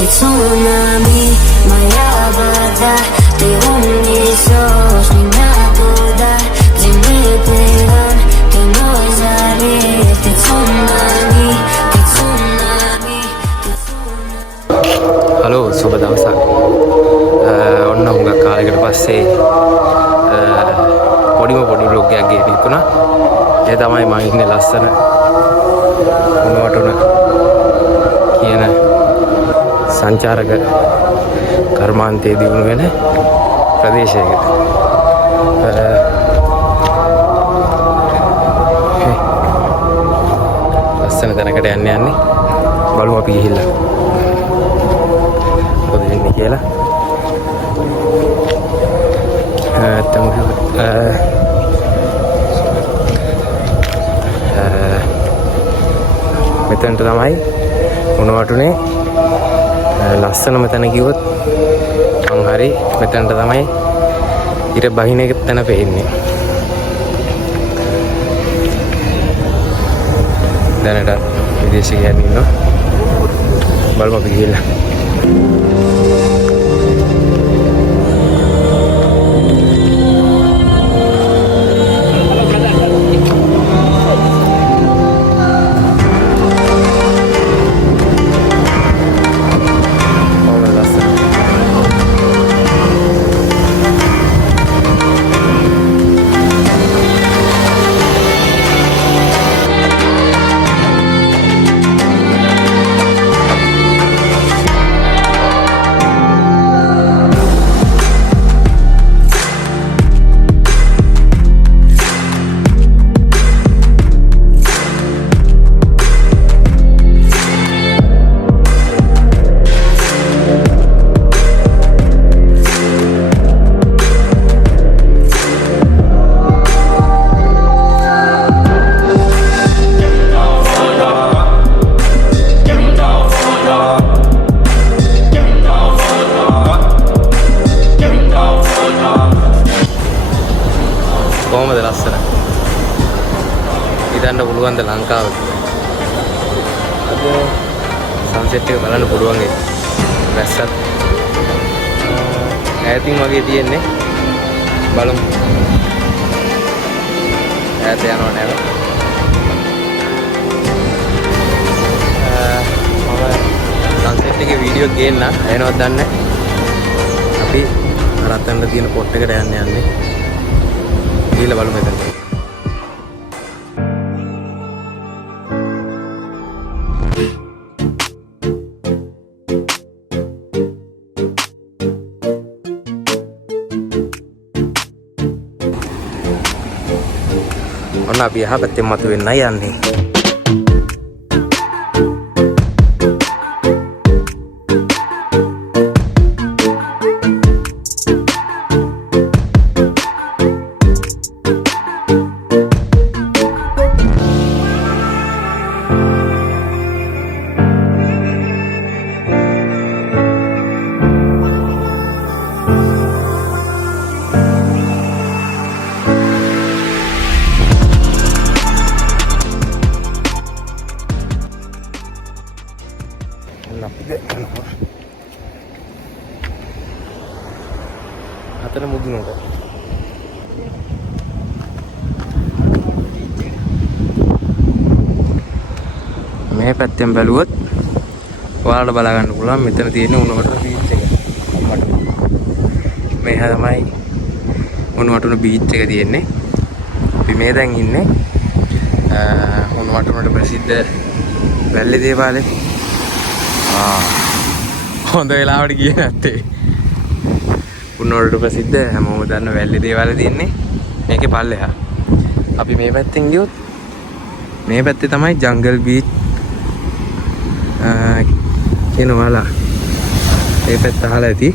Ты цунами, моя вода. Ты унесешь меня туда, где мы плывем, ты мой залив. Ты цунами, ты цунами, ты цунами. Halo, sobat dawasa. ඔන්න හුඟක් කාලයකට පස්සේ පොඩි vlog එකක් ගෙනියන්න ඉක්ුණා. ඒ තමයි මම ඉන්නේ ලස්සන උණුවටුන කියන සංචාරක කර්මාන්තයේ දිනු වෙන ප්‍රදේශයක. ලස්සන තැනකට යන්නේ බලමු අපි ගිහිල්ලා මොකද වෙන්නේ කියලා. මෙතනට තමයි උණුවටුනේ ලස්සනම තැන කිව්වොත් මං හරි මෙතනට තමයි ඉර බහින එක තැන පෙන්නේ. දැනට විදේශිකයන් ඉන්නවා. බලමු අපි ගිහිල්ලා. කොහොමද ලස්සන ඉදන්න පුළුවන් ද ලංකාවට අද සන්සෙට් එක බලන්න පුළුවන් ඒ වැස්සත් ඈතින් වගේ තියෙන්නේ බලමු ඈත යනවා නේද මම සන්සෙට් එකේ වීඩියෝ ගේන්න එනවද දන්නේ අපි රතන්න තියෙන පොට් එකට යන්නේ ගිහලා බලමු මෙතන. ඔන්න අපි යහපැත්තෙන් මතුවෙන්නයි යන්නේ. අතන මුදුනට මේ පැත්තෙන් බැලුවොත් ඔයාලට බලා ගන්න පුළුවන් මෙතන තියෙන උණුවටුන බීච් එක. මේ තමයි උණුවටුන බීච් එක තියෙන්නේ. අපි මේ දැන් ඉන්නේ උණුවටුනට ප්‍රසිද්ධ වැල්ලේ දේවාලේ. හොඳ වෙලාවට ගියේ නැත්තේ. උණුවටුන ප්‍රසිද්ධ හැමෝම දන්න වැල්ලේ දේවාලේ තියෙන්නේ මේකේ පල්ලෙහා. අපි මේ පැත්තෙන් ගියොත් මේ පැත්තේ තමයි ජංගල් බීච් කියනවාලා. මේ පැත්ත අහලා ඇති.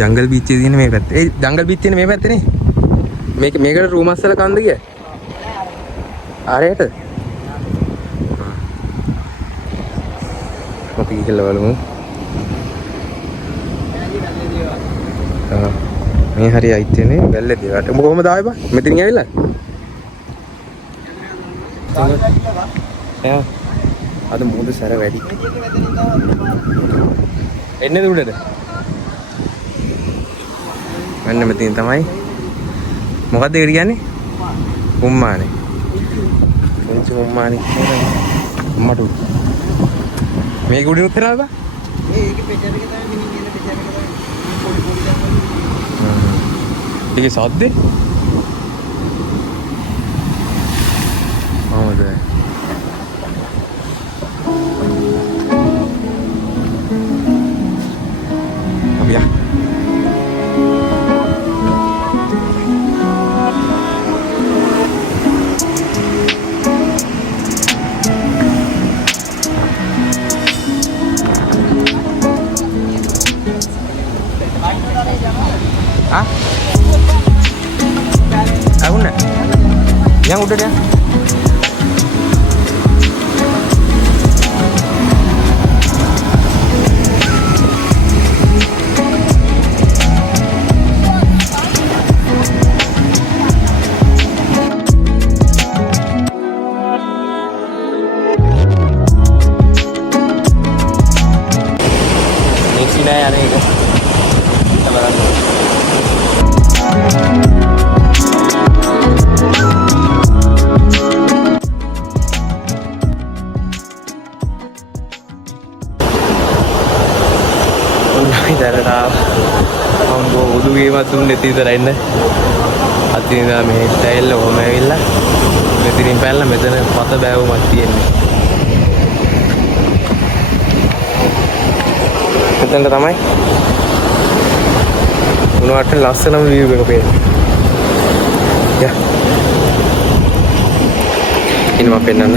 ජංගල් බීච් එකේ තියෙන මේ පැත්තේ. ඒ ජංගල් බීච් තියෙන මේ පැත්තේ නේ. මේකට රූමස්සල කන්ද ගියා. ආරයට. අපි ගිහලා බලමු. මේ හරිය අයිතිනේ වැල්ලේ දේවාලට. උඹ කොහමද ආවේ බා? මෙතනින් ඇවිල්ලා? අද මොකද සැර වැඩි. එන්නේ උඩට. මෙන්න මෙතන තමයි. මොකද්ද ඒකට කියන්නේ? උම්මානේ. පුංචි උම්මානේ කියන්නේ. උම්මට. මේක උඩින් උත්තරාද? මේකේ පෙටර් එක තමයි මිනිහ කියන පෙටර් එක තමයි පොඩි පොඩි දැම්මා. ඒකේ සද්දේ? මොකද? අපියා aku nak yang udah dia ini sini ya nih දැරලා හම්බ උදුගේ වතුන් දෙති ඉතරයින්න අතින් මේ ටයිල් ඔහම ඇවිල්ලා මෙතනින් පැනලා මෙතන පත බෑවුමක් තියෙන්නේ මෙතනට තමයි උණුවට ලස්සනම view එක පේන්නේ යා ඉන්න මම පෙන්නන්න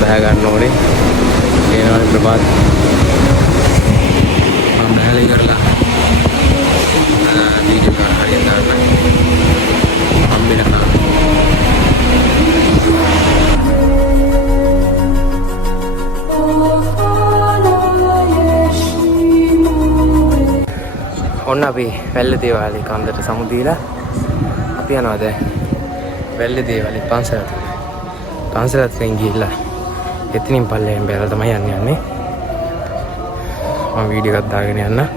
බෑ ගන්න ඕනේ ඒනවා ප්‍රපාත මම බෑලි කරලා වීඩියෝ එක හරියට දාන්න හම්බෙලා ඔන්න අපි වැල්ලදේවාලේ කන්දට සමු දීලා අපි යනවා දැන් වැල්ලදේවාලේ පන්සලට ගිහිල්ලා එතනින් පල්ලෙන් බැලලා තමයි යන්නේ මම වීඩියෝ එකක් දාගෙන යන්න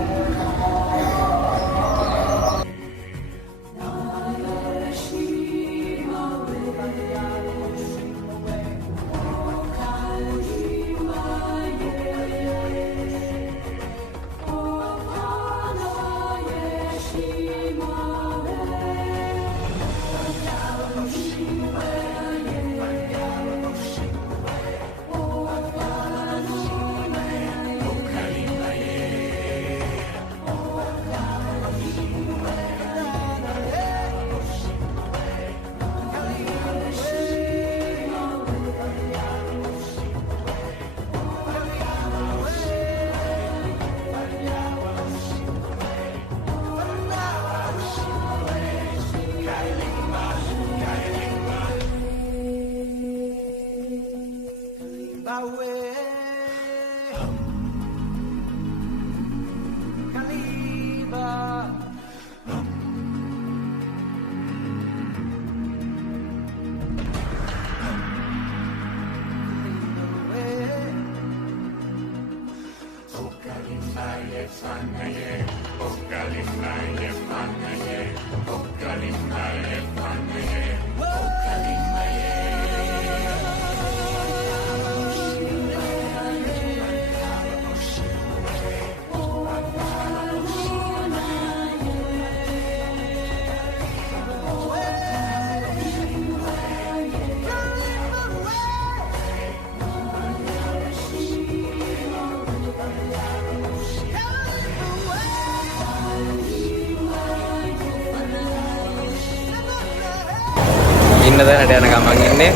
ඉන්න දැනට යන ගමන් ඉන්නේ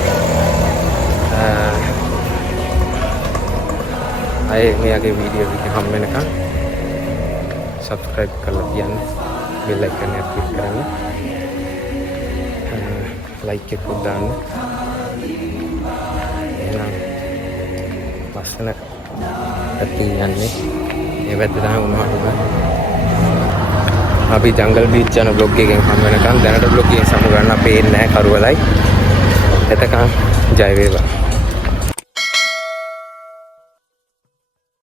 අය මෙයාගේ වීඩියෝ එක හම් වෙනකන් subscribe කරලා තියන්න bell icon එක click කරන්න like එකක් දාන්න එහෙනම් ලස්සන පැත්තෙන් යන්නේ මේ පැත්ත තමයි උණුහරුම අපි ජංගල් බීච් යන බ්ලොග් එකෙන් හම් වෙනකන් දැනට බ්ලොග් එකෙන් සමු ගන්න පේන්නේ නැහැ කරුවලයි එතකන් ජය වේවා